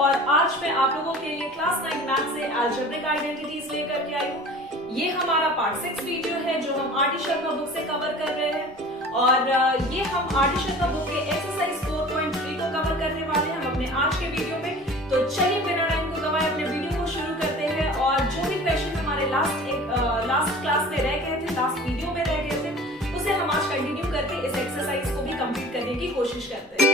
और आज मैं आप लोगों के लिए क्लास 9 मैथ से अलजेब्रिक आइडेंटिटीज लेकर के आई हूँ। ये हमारा पार्ट 6 वीडियो है जो हम आर डी शर्मा बुक से कवर कर रहे हैं और ये हम आर डी शर्मा बुक के एक्सरसाइज 4.3 को कवर करने वाले हैं हम अपने आज के वीडियो में। तो चलिए बिना टाइम को गवाए अपने वीडियो को शुरू करते हैं और जो भी क्वेश्चन हमारे लास्ट क्लास में रह गए थे, लास्ट वीडियो में रह गए थे, उसे हम आज कंटिन्यू करके इस एक्सरसाइज को भी कंप्लीट करने की कोशिश करते हैं।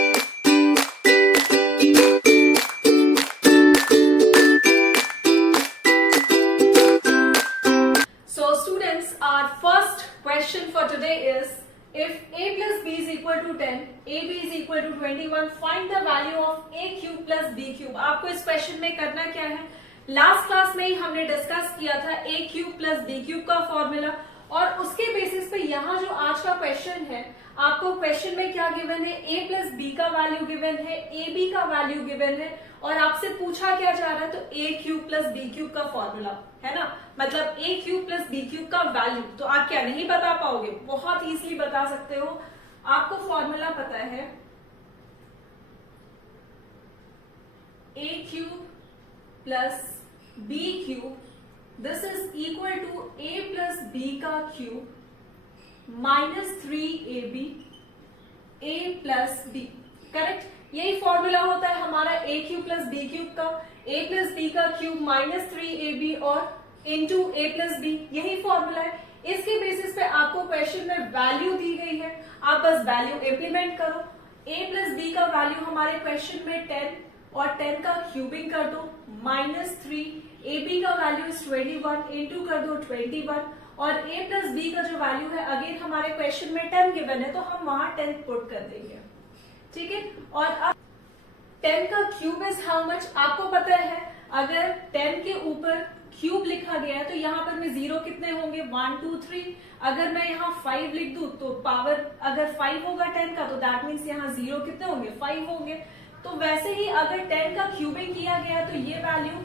Question for today is, if a plus b is equal to 10, ab is equal to 21, find the value of a cube plus b cube। आपको इस क्वेश्चन में करना क्या है, लास्ट क्लास में ही हमने डिस्कस किया था a cube plus b cube का फॉर्मूला और उसके बेसिस पे यहाँ जो आज का क्वेश्चन है, आपको क्वेश्चन में क्या गिवन है, a प्लस b का वैल्यू गिवन है, ab का वैल्यू गिवन है और आपसे पूछा क्या जा रहा है, तो a cube plus b cube का फॉर्मूला है ना, मतलब a cube plus b cube का वैल्यू। तो आप क्या नहीं बता पाओगे, बहुत इजीली बता सकते हो। आपको फॉर्मूला पता है a cube plus b cube, this is equal to a plus b का cube minus 3ab a plus b, correct. यही फॉर्मूला होता है हमारा a cube plus b cube का, a प्लस b का क्यूब माइनस 3ab और into a plus b, यही formula है। इसके बेसिस पे आपको क्वेश्चन में वैल्यू दी गई है, आप बस वैल्यू इंप्लीमेंट करो। a प्लस b का वैल्यू हमारे क्वेश्चन में 10 और 10 का क्यूबिंग कर दो माइनस 3, ab का वैल्यू 21 इंटू कर दो 21 और a प्लस b का जो वैल्यू है अगेन हमारे क्वेश्चन में 10 गिवन है तो हम वहां 10 पुट कर देंगे, ठीक है। और अब 10 का क्यूब इज हाउ मच, आपको पता है अगर 10 के ऊपर क्यूब लिखा गया है तो यहाँ पर में जीरो कितने होंगे, 1 2 3। अगर मैं यहाँ 5 लिख दूं तो पावर अगर 5 होगा 10 का तो दैट मीन्स यहाँ जीरो कितने होंगे, 5 होंगे। तो वैसे ही अगर 10 का क्यूबिंग किया गया तो ये वैल्यू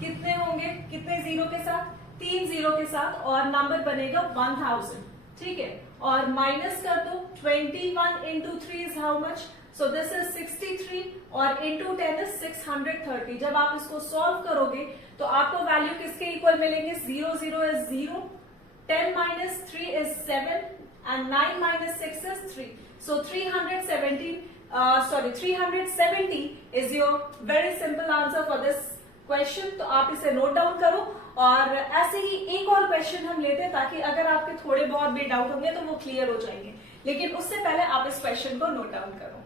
कितने होंगे, कितने जीरो के साथ, 3 जीरो के साथ और नंबर बनेगा 1000, ठीक है। और माइनस कर दो 21 into 3 is how much, so this is 63 और इंटू 10 इज 630। जब आप इसको सॉल्व करोगे तो आपको वैल्यू किसके इक्वल मिलेंगे, 0 0 is 0, 10 minus 3 is 7 and 9 minus 6 is 3, so 370 is your very simple answer for this question. तो आप इसे नोट डाउन करो और ऐसे ही एक और क्वेश्चन हम लेते हैं ताकि अगर आपके थोड़े बहुत भी डाउट होंगे तो वो क्लियर हो जाएंगे, लेकिन उससे पहले आप इस क्वेश्चन को नोट डाउन करो।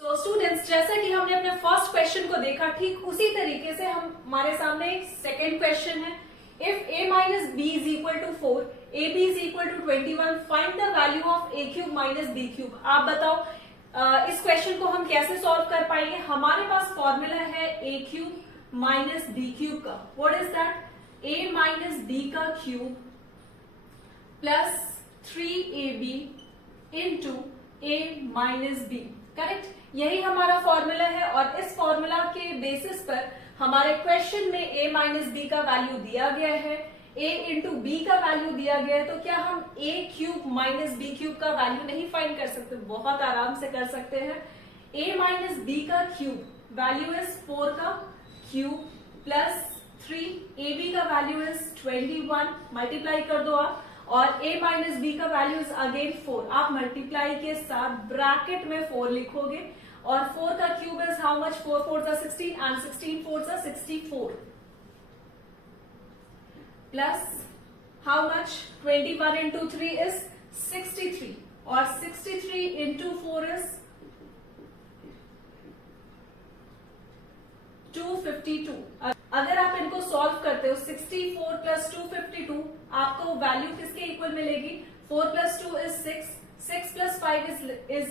सो स्टूडेंट्स, जैसा कि हमने अपने फर्स्ट क्वेश्चन को देखा, ठीक उसी तरीके से हमारे सामने सेकेंड क्वेश्चन है। If a minus b is equal to 4, ab is equal to 21, find the value of a cube minus b cube. आप बताओ इस क्वेश्चन को हम कैसे सॉल्व कर पाएंगे। हमारे पास फॉर्मूला है a cube minus b cube का, what is that, a minus b का cube plus 3ab into a minus b, correct. यही हमारा फॉर्मूला है और इस फॉर्मूला के बेसिस पर हमारे क्वेश्चन में a माइनस b का वैल्यू दिया गया है, a इंटू b का वैल्यू दिया गया है, तो क्या हम a cube minus b cube का वैल्यू नहीं फाइंड कर सकते, बहुत आराम से कर सकते हैं। a माइनस b का क्यूब वैल्यू इज 4 का क्यूब प्लस 3, ab का वैल्यू इज 21, मल्टीप्लाई कर दो आप, और a माइनस b का वैल्यू इज अगेन 4, आप मल्टीप्लाई के साथ ब्रैकेट में 4 लिखोगे और 4 का cube is how much, 4 4 16 and 16 4 64 plus how much, 21 into 3 is 63 और 63 इंटू 4 इज 252। अगर आप इनको सॉल्व करते हो 64 प्लस 252, आपको वैल्यू किसके इक्वल मिलेगी, 4 plus 2 is 6, 6 plus 5 is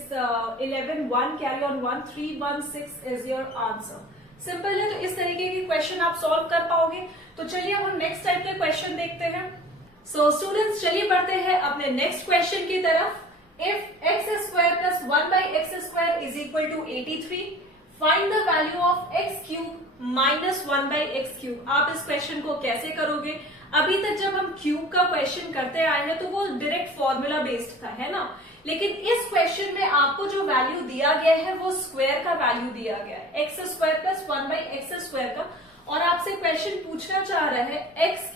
11, 1 carry on 1, 316 is your answer। Simple है, तो इस तरीके के क्वेश्चन आप सॉल्व कर पाओगे। तो चलिए अब हम नेक्स्ट टाइप के क्वेश्चन देखते हैं। सो स्टूडेंट्स, चलिए बढ़ते हैं अपने नेक्स्ट क्वेश्चन की तरफ। If x square plus 1 by x square is equal to 83, find the value of x cube minus 1 by x cube. आप इस क्वेश्चन को कैसे करोगे, अभी तक जब हम क्यूब का क्वेश्चन करते आए हैं तो वो डायरेक्ट फॉर्मूला बेस्ड था, है ना, लेकिन इस क्वेश्चन में आपको जो वैल्यू दिया गया है वो स्क्वायर का वैल्यू दिया गया है, x square plus 1/x square का, और आपसे क्वेश्चन पूछना चाह रहा है एक्स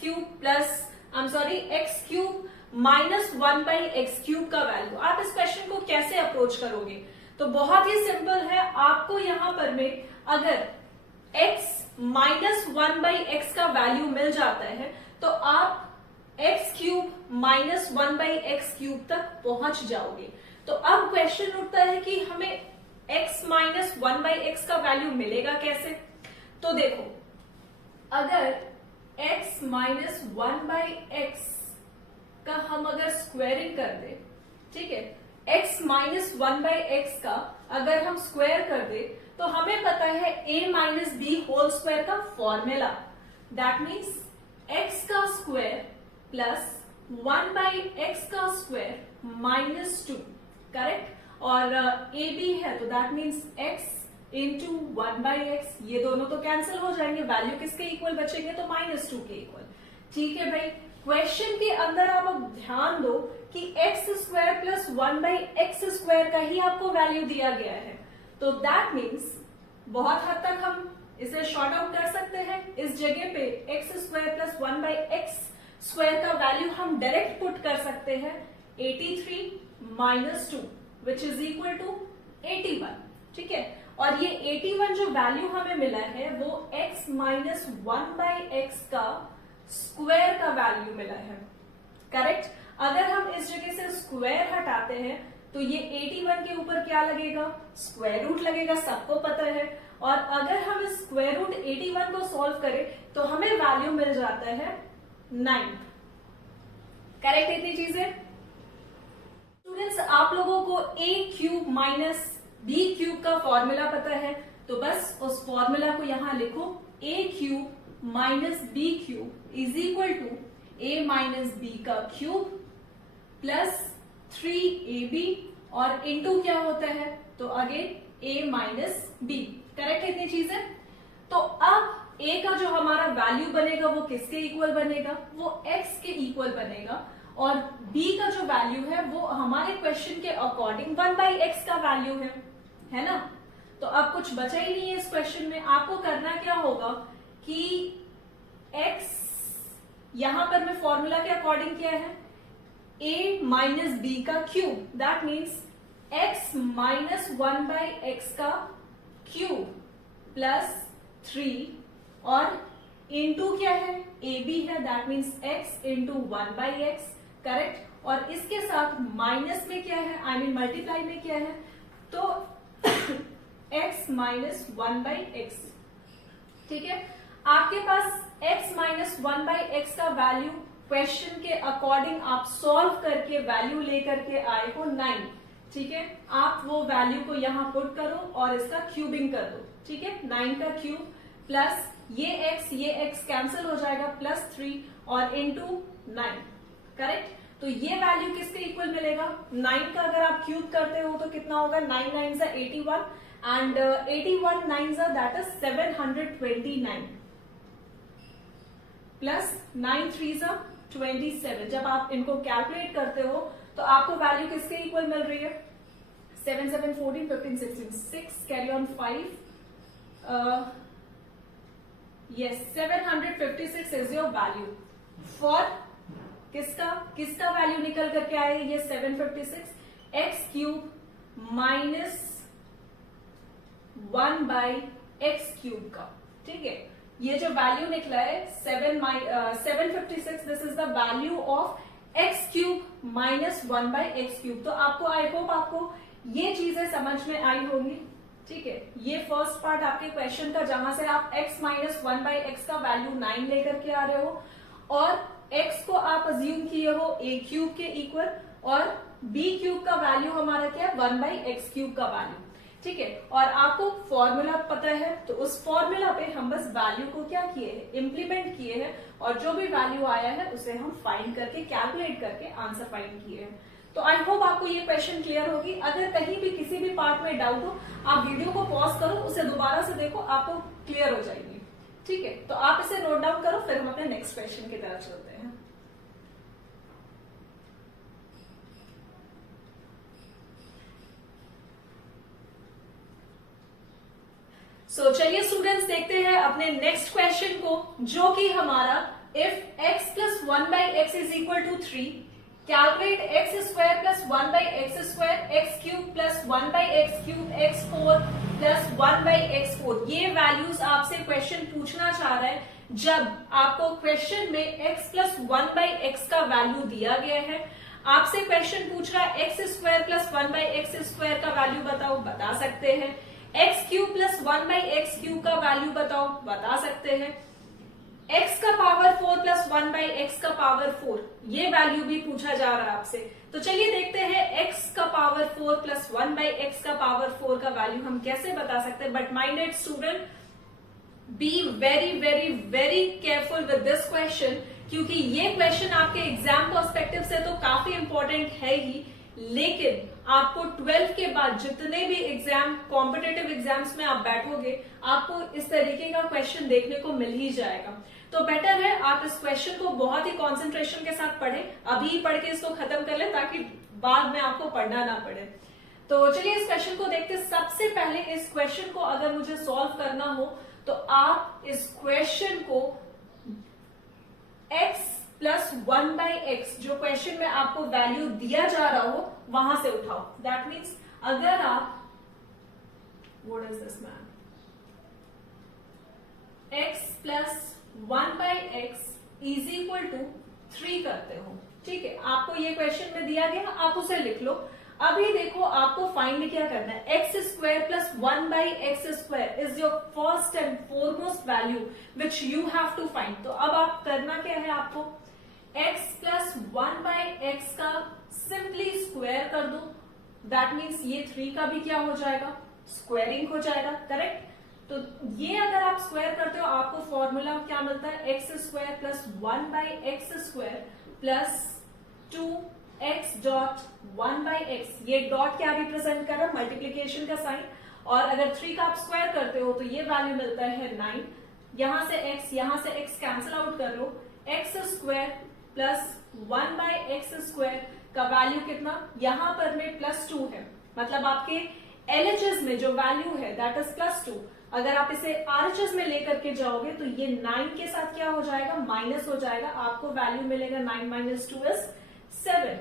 क्यूब माइनस 1/x³ का वैल्यू। आप इस क्वेश्चन को कैसे अप्रोच करोगे? तो बहुत ही सिंपल है, आपको यहां पर में अगर x माइनस 1/x का वैल्यू मिल जाता है तो आप x³ माइनस 1/x³ तक पहुंच जाओगे। तो अब क्वेश्चन उठता है कि हमें x माइनस 1/x का वैल्यू मिलेगा कैसे? तो देखो, अगर x माइनस 1/x का हम अगर स्क्वायरिंग कर दे, ठीक है, x माइनस 1/x का अगर हम स्क्वायर कर दे तो हमें पता है a minus b whole square का फॉर्मूला, दैट मीन्स x का स्क्वायर प्लस 1/x का स्क्वायर माइनस 2, करेक्ट, और a b है तो that means x into 1/x, ये दोनों तो कैंसिल हो जाएंगे, वैल्यू किसके इक्वल बचेंगे? तो -2 के इक्वल। ठीक है भाई, क्वेश्चन के अंदर आप अब ध्यान दो कि x square plus 1/x square का ही आपको वैल्यू दिया गया है, तो दैट मीन्स बहुत हद तक हम इसे शॉर्ट आउट कर सकते हैं। इस जगह पे x square plus 1/x square का वैल्यू हम डायरेक्ट पुट कर सकते हैं 83 minus 2 which is equal to 81, ठीक है, और ये 81 जो वैल्यू हमें मिला है वो x माइनस 1/x का स्क्वायर का वैल्यू मिला है, करेक्ट। अगर हम इस जगह से स्क्वायर हटाते हैं तो ये 81 के ऊपर क्या लगेगा? स्क्वायर रूट लगेगा, सबको पता है। और अगर हम स्क्वायर रूट 81 को सॉल्व करें तो हमें वैल्यू मिल जाता है 9, करेक्ट। इतनी चीजें स्टूडेंट्स, आप लोगों को a³ माइनस b³ का फॉर्मूला पता है, तो बस उस फॉर्मूला को यहां लिखो, a³ minus b³ is equal to a minus b का क्यूब प्लस 3ab, और इनटू क्या होता है? तो again a minus b, correct. इतनी चीजें, तो अब a का जो हमारा वैल्यू बनेगा वो किसके इक्वल बनेगा? वो x के इक्वल बनेगा, और b का जो वैल्यू है वो हमारे क्वेश्चन के अकॉर्डिंग 1/x का वैल्यू है ना। तो अब कुछ बचा ही नहीं है इस क्वेश्चन में। आपको करना क्या होगा कि x यहां पर मैं फॉर्मूला के अकॉर्डिंग किया है a माइनस बी का cube, that means x minus 1/x का क्यूब प्लस 3, और इनटू क्या है? ab है, that means x into 1/x, correct. और इसके साथ माइनस में क्या है? आई मीन मल्टीप्लाई में क्या है? तो x माइनस 1/x, ठीक है। आपके पास x माइनस 1/x का वैल्यू क्वेश्चन के अकॉर्डिंग आप सॉल्व करके वैल्यू लेकर के आए हो 9, ठीक है। आप वो वैल्यू को यहां पुट करो और इसका क्यूबिंग कर दो, ठीक है। 9 का क्यूब प्लस ये x कैंसिल हो जाएगा, प्लस 3 और इंटू 9, करेक्ट। तो ये वैल्यू किसके इक्वल मिलेगा? 9 का अगर आप क्यूब करते हो तो कितना होगा? 9 9 81 एंड 81 9 दैट इज 729 प्लस 9 3 27। जब आप इनको कैलकुलेट करते हो तो आपको वैल्यू किसके इक्वल मिल रही है? 7 7 14 15 16 6 carry on 5, yes 756 is your value for किसका वैल्यू निकल करके आए? ये 756 x³ माइनस 1/x³ का, ठीक है। ये जो वैल्यू निकला है 756, this is the value of x³ minus 1/x³। तो आपको आई होप आपको ये चीजें समझ में आई होंगी, ठीक है। ये फर्स्ट पार्ट आपके क्वेश्चन का, जहां से आप x माइनस 1/x का वैल्यू 9 लेकर के आ रहे हो, और x को आप अज्यूम किए हो a³ के इक्वल, और b³ का वैल्यू हमारा क्या है? 1/x³ का वैल्यू, ठीक है। और आपको फॉर्मूला पता है, तो उस फॉर्मूला पे हम बस वैल्यू को क्या किए हैं? इम्प्लीमेंट किए हैं, और जो भी वैल्यू आया है उसे हम फाइंड करके कैलकुलेट करके आंसर फाइंड किए हैं। तो आई होप आपको ये क्वेश्चन क्लियर होगी। अगर कहीं भी किसी भी पार्ट में डाउट हो, आप वीडियो को पॉज करो, उसे दोबारा से देखो, आपको क्लियर हो जाएगी, ठीक है। तो आप इसे नोट डाउन करो, फिर हम अपने नेक्स्ट क्वेश्चन की तरफ चलते हैं। सो चलिए स्टूडेंट्स देखते हैं अपने नेक्स्ट क्वेश्चन को, जो कि हमारा if x plus 1/x is equal to 3, calculate x square plus 1/x square, x cube plus 1/x cube, x4 plus 1/x4। ये वैल्यूज आपसे क्वेश्चन पूछना चाह रहा है जब आपको क्वेश्चन में x प्लस 1/x का वैल्यू दिया गया है। आपसे क्वेश्चन पूछ रहा है x square plus 1/x square का वैल्यू बताओ, बता सकते हैं। x cube plus 1/x cube का वैल्यू बताओ, बता सकते हैं। x का पावर 4 प्लस 1/x का पावर 4, ये वैल्यू भी पूछा जा रहा है आपसे। तो चलिए देखते हैं x का पावर 4 प्लस 1/x का पावर 4 का वैल्यू हम कैसे बता सकते हैं। But minded student, be very very very careful with this question, क्योंकि ये क्वेश्चन आपके एग्जाम पर्सपेक्टिव से तो काफी इंपॉर्टेंट है ही, लेकिन आपको 12 के बाद जितने भी एग्जाम, कॉम्पिटेटिव एग्जाम्स में आप बैठोगे, आपको इस तरीके का क्वेश्चन देखने को मिल ही जाएगा। तो बेटर है आप इस क्वेश्चन को बहुत ही कंसंट्रेशन के साथ पढ़ें, अभी पढ़ के इसको खत्म कर लें ताकि बाद में आपको पढ़ना ना पड़े। तो चलिए इस क्वेश्चन को देखते हैं। सबसे पहले इस क्वेश्चन को अगर मुझे सॉल्व करना हो तो आप इस क्वेश्चन को x प्लस 1/x, जो क्वेश्चन में आपको वैल्यू दिया जा रहा हो, वहां से उठाओ। दैट मीन्स अगर आप, what is this man, x plus 1/x is equal to 3 करते हो, ठीक है, आपको ये क्वेश्चन में दिया गया, आप उसे लिख लो। अभी देखो आपको फाइंड क्या करना है, x square plus 1/x square is your first and foremost value which you have to find. तो अब आप करना क्या है, आपको x प्लस 1/x का सिंपली स्क्वायर कर दो। दैट मीन्स ये 3 का भी क्या हो जाएगा, स्क्वायरिंग हो जाएगा, करेक्ट। तो ये अगर आप स्क्वायर करते हो आपको फॉर्मूला क्या मिलता है, x square plus 1/x square plus 2x dot 1/x। ये डॉट क्या रिप्रेजेंट कर रहा है, मल्टीप्लीकेशन का साइन। और अगर 3 का आप स्क्वायर करते हो तो ये वैल्यू मिलता है 9। यहां से x कैंसिल आउट कर लो, x square plus 1/x square का वैल्यू कितना, यहां पर में प्लस 2 है, मतलब आपके LHS में जो वैल्यू है दैट इज प्लस 2। अगर आप इसे RHS में लेकर के जाओगे तो ये 9 के साथ क्या हो जाएगा, माइनस हो जाएगा, आपको वैल्यू मिलेगा 9 माइनस 2 इज 7।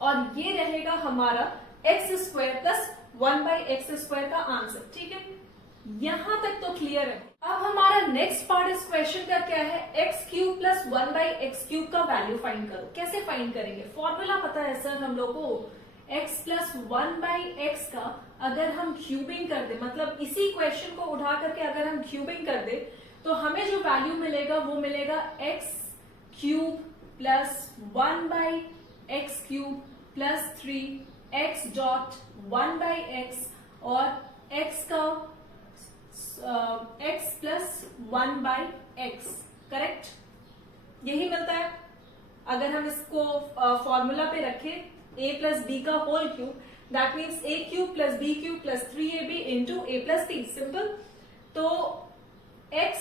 और ये रहेगा हमारा x square plus 1/x square का आंसर, ठीक है। यहां तक तो क्लियर है। अब हमारा नेक्स्ट पार्ट इस क्वेश्चन का क्या है, x cube plus 1/x cube का वैल्यू फाइंड करो। कैसे फाइंड करेंगे, फॉर्मूला पता है सर हम लोग को, x प्लस 1/x का अगर हम क्यूबिंग कर दे, मतलब इसी क्वेश्चन को उठा करके अगर हम क्यूबिंग कर दे तो हमें जो वैल्यू मिलेगा वो मिलेगा x cube plus 1/x cube plus 3x dot 1/x और x का x प्लस 1/x, करेक्ट, यही मिलता है। अगर हम इसको फॉर्मूला पे रखें a प्लस बी का whole cube, that means a cube plus b cube plus 3ab into a plus b, simple. तो x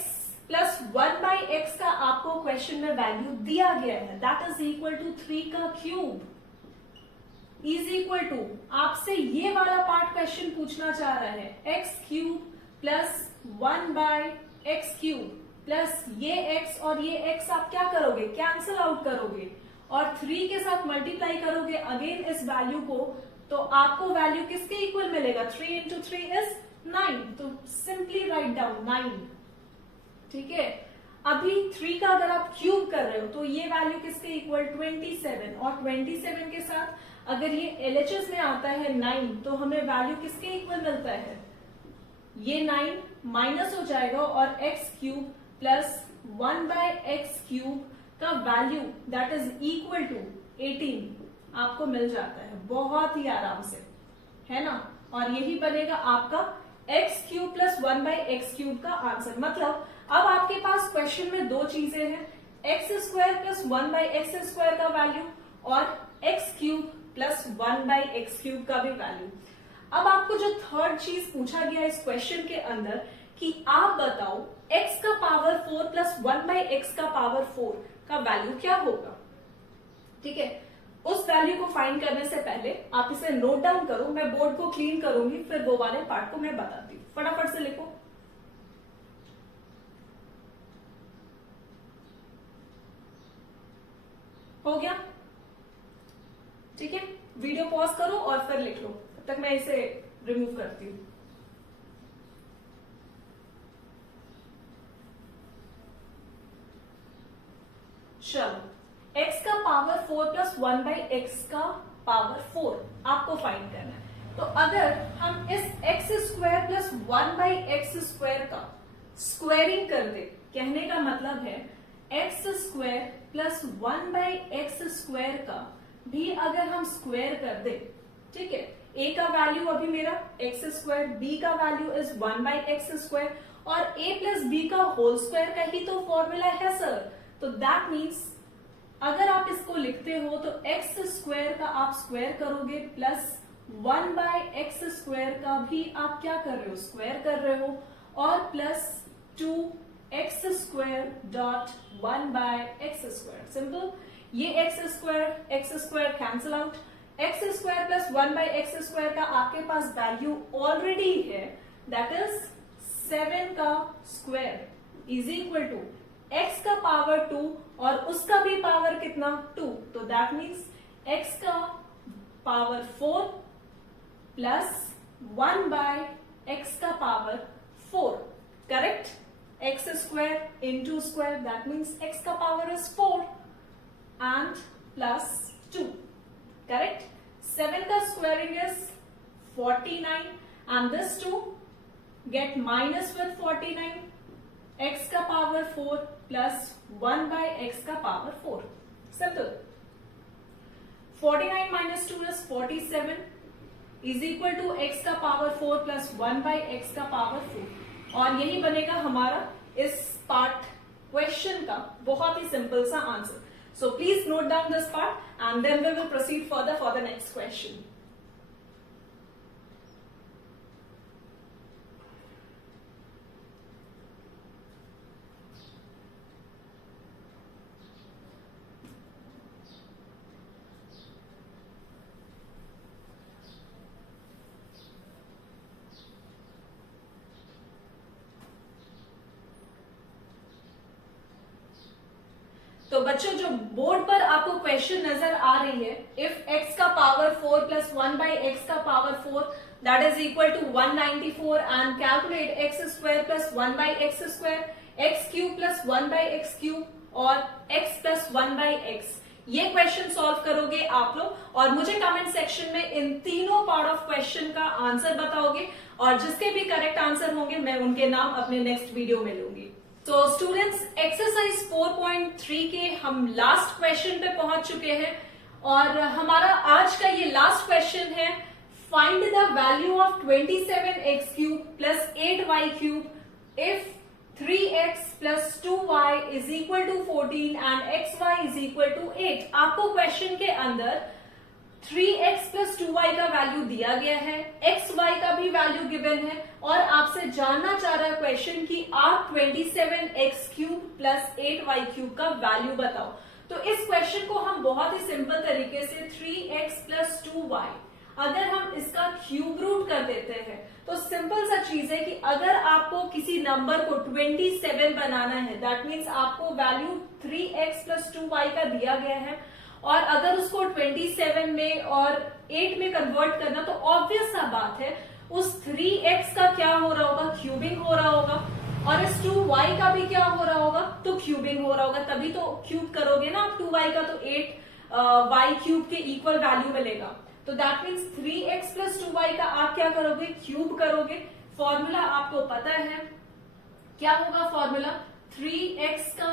प्लस 1/x का आपको क्वेश्चन में वैल्यू दिया गया है, दैट इज इक्वल टू 3 का क्यूब इज इक्वल टू, आपसे ये वाला पार्ट क्वेश्चन पूछना चाह रहा है, x cube plus 1/x cube plus ये x और ये x आप क्या करोगे, कैंसिल आउट करोगे और 3 के साथ मल्टीप्लाई करोगे अगेन इस वैल्यू को, तो आपको वैल्यू किसके इक्वल मिलेगा, 3 इंटू 3 इज 9। तो सिंपली राइट डाउन 9, ठीक है। अभी 3 का अगर आप क्यूब कर रहे हो तो ये वैल्यू किसके इक्वल, 27, और 27 के साथ अगर ये LHS में आता है 9 तो हमें वैल्यू किसके इक्वल मिलता है, ये 9 माइनस हो जाएगा और x cube plus 1/x cube का value that is equal to 18 आपको मिल जाता है, बहुत ही आराम से, है ना। और यही बनेगा आपका x cube plus 1/x cube का आंसर। मतलब अब आपके पास क्वेश्चन में दो चीजें हैं, x square plus 1/x square का वैल्यू और x cube plus 1/x cube का भी वैल्यू। अब आपको जो थर्ड चीज पूछा गया इस क्वेश्चन के अंदर कि आप बताओ x का पावर 4 प्लस 1/x का पावर 4 का वैल्यू क्या होगा, ठीक है। उस वैल्यू को फाइंड करने से पहले आप इसे नोट डाउन करो, मैं बोर्ड को क्लीन करूंगी, फिर वो वाले पार्ट को मैं बताती हूँ। फटाफट से लिखो। हो गया? ठीक है, वीडियो पॉज करो और फिर लिख लो, तब तक मैं इसे रिमूव करती हूँ। चलो, x का पावर 4 प्लस 1 बाई एक्स का पावर 4 आपको फाइंड करना है। तो अगर हम इस x square plus 1 by x square का स्क्वायरिंग कर दे, कहने का मतलब है x square plus 1 by x square का भी अगर हम स्क्वायर कर दे, ठीक है, a का वैल्यू अभी मेरा एक्स स्क्वायर, b का value is 1 by x square और a प्लस बी का होल स्क्वायर का ही तो फॉर्मूला है सर। तो दैट मीन्स अगर आप इसको लिखते हो तो एक्स स्क्वायर का आप स्क्वायर करोगे प्लस 1 बाय एक्स स्क्वायर का भी आप क्या कर रहे हो, स्क्वायर कर रहे हो, और plus 2 x square dot 1 by x square. Simple, ये x square cancel out, x square plus 1 by x square का आपके पास वैल्यू ऑलरेडी है, दैट इज 7 का square is equal to x का पावर 2 और उसका भी पावर कितना 2, तो दैट मीन्स x का पावर 4 प्लस 1 बाय x का power 4, correct? x square into square, that means x का power is 4 and plus 2, correct? 7 का squaring is 49 and this 2 get minus with 49, x का पावर 4 प्लस 1 बाय x का power 4। Simple, 49 minus 2 is 47 is equal to x का power 4 plus 1 by x का power 4, और यही बनेगा हमारा इस पार्ट क्वेश्चन का बहुत ही सिंपल सा answer. So please note down this part and then we will proceed further for the next question. तो बच्चों, जो बोर्ड पर आपको क्वेश्चन नजर आ रही है, इफ x का पावर 4 प्लस 1 बाई एक्स का power 4 that is equal to 194 and calculate x square plus 1 by x square, x cube plus 1 by x cube और x प्लस 1 बाई एक्स, ये क्वेश्चन सॉल्व करोगे आप लोग और मुझे comment section में इन तीनों पार्ट ऑफ क्वेश्चन का आंसर बताओगे, और जिसके भी करेक्ट आंसर होंगे मैं उनके नाम अपने नेक्स्ट वीडियो में लूंगी। तो स्टूडेंट्स, एक्सरसाइज 4.3 के हम लास्ट क्वेश्चन पे पहुंच चुके हैं और हमारा आज का ये लास्ट क्वेश्चन है, find the value of 27x cube plus 8y cube if 3x plus 2y is equal to 14 and xy is equal to 8। आपको क्वेश्चन के अंदर 3x प्लस 2y का वैल्यू दिया गया है, xy का भी वैल्यू गिवन है और आपसे जानना चाह रहा है क्वेश्चन की आप 27x cube plus 8y cube का वैल्यू बताओ। तो इस क्वेश्चन को हम बहुत ही सिंपल तरीके से 3x प्लस 2y अगर हम इसका क्यूब रूट कर देते हैं तो सिंपल सा चीज है कि अगर आपको किसी नंबर को 27 बनाना है, दैट मीन्स आपको वैल्यू 3x प्लस 2y का दिया गया है और अगर उसको 27 में और 8 में कन्वर्ट करना, तो ऑब्वियस सा बात है उस 3x का क्या हो रहा होगा, क्यूबिंग हो रहा होगा, और इस 2y का भी क्या हो रहा होगा, तो क्यूबिंग हो रहा होगा, तभी तो क्यूब करोगे ना आप 2y का, तो 8y क्यूब के इक्वल वैल्यू मिलेगा। तो that means 3x plus 2y का आप क्या करोगे, क्यूब करोगे। फॉर्मूला आपको पता है, क्या होगा फॉर्मूला, 3x का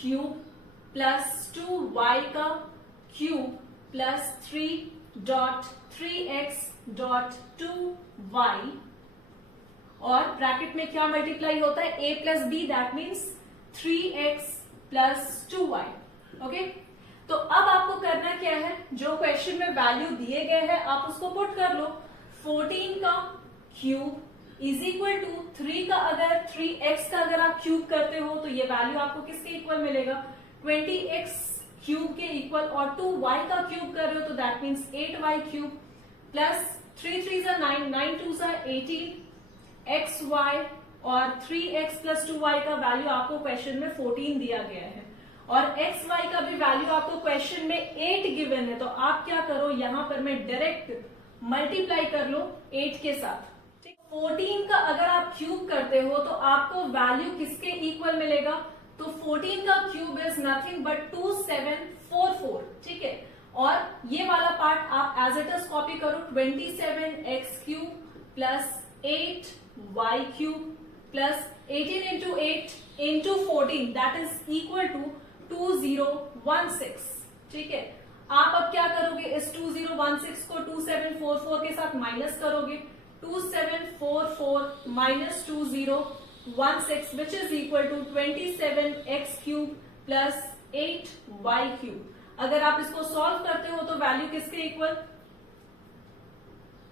क्यूब प्लस 2y का cube plus 3.3x dot 2y और ब्रैकेट में क्या मल्टीप्लाई होता है, a plus b, that means 3x plus 2y। Okay, तो अब आपको करना क्या है, जो क्वेश्चन में वैल्यू दिए गए हैं आप उसको पुट कर लो। 14 का क्यूब इज इक्वल टू 3 का, अगर 3x का अगर आप क्यूब करते हो तो ये वैल्यू आपको किसके इक्वल मिलेगा, 20x क्यूब के इक्वल, और 2y का क्यूब कर रहे हो तो that means 8y cube plus 3 3 जा 9, 9 2 जा 18 xy, और 3x प्लस 2y का वैल्यू आपको क्वेश्चन में 14 दिया गया है, और xy का भी वैल्यू आपको क्वेश्चन में 8 गिवन है। तो आप क्या करो, यहां पर मैं डायरेक्ट मल्टीप्लाई कर लो 8 के साथ। 14 का अगर आप क्यूब करते हो तो आपको वैल्यू किसके इक्वल मिलेगा, तो 14 का क्यूब इज नथिंग बट 2744, ठीक है। और ये वाला पार्ट आप एज इट इज कॉपी करो, 27x cube plus 8y cube plus 18 into 8 into 14 that is equal to 2016, ठीक है। आप अब क्या करोगे, इस 2016 को 2744 के साथ माइनस करोगे, 2744 minus 2016 which is equal to 27x cube plus 8y cube. अगर आप इसको सॉल्व करते हो तो वैल्यू किसके equal,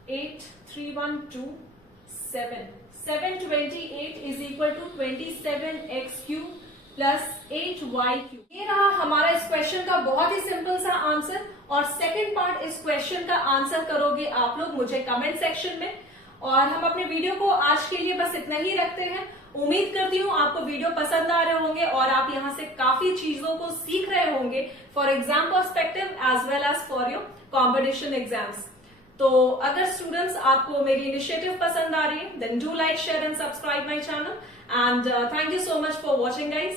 728 is equal to 27x cube plus 8y cube. ये रहा हमारा इस क्वेश्चन का बहुत ही सिंपल सा आंसर। और सेकंड पार्ट इस क्वेश्चन का आंसर करोगे आप लोग मुझे कमेंट सेक्शन में। और हम अपने वीडियो को आज के लिए बस इतना ही रखते हैं। उम्मीद करती हूँ आपको वीडियो पसंद आ रहे होंगे और आप यहाँ से काफी चीजों को सीख रहे होंगे for exam perspective as well as for your competition exams. तो अगर स्टूडेंट्स आपको मेरी इनिशिएटिव पसंद आ रही है then do like share and subscribe my channel and thank you so much for watching guys.